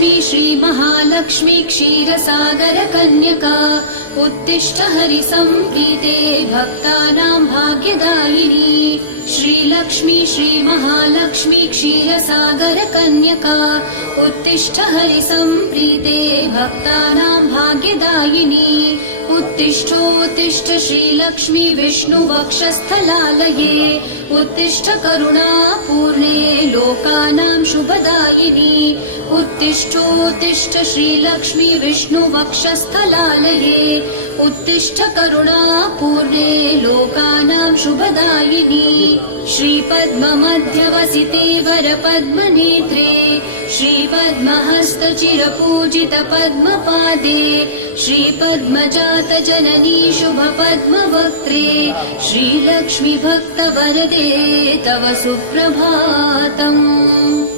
श्रीलक्ष्मी श्रीमहालक्ष्मी क्षीरसागरकन्यका उत्तिष्ठ हरिसम्प्रीते भक्तानां भाग्यदायिनी। श्रीलक्ष्मी श्रीमहालक्ष्मी क्षीरसागरकन्यका उत्तिष्ठ हरिसम्प्रीते भक्तानां भाग्यदायिनी। उत्तिष्ठोत्तिष्ठ श्रीलक्ष्मी विष्णुवक्षस्थलालये उत्तिष्ठ करुणापूर्णे लोकानां शुभदायिनी। उत्तिष्ठोत्तिष्ठ श्रीलक्ष्मी विष्णुवक्षस्थलालये उत्तिष्ठ करुणापूर्णे लोकानां शुभदायिनी। श्रीपद्ममध्यवसिते वरपद्मनेत्रे श्रीपद्महस्तचिरपूजित पद्मपादे श्रीपद्मजातजननी शुभपद्मवक्त्रे श्रीलक्ष्मी भक्तवरदे तव सुप्रभातम्।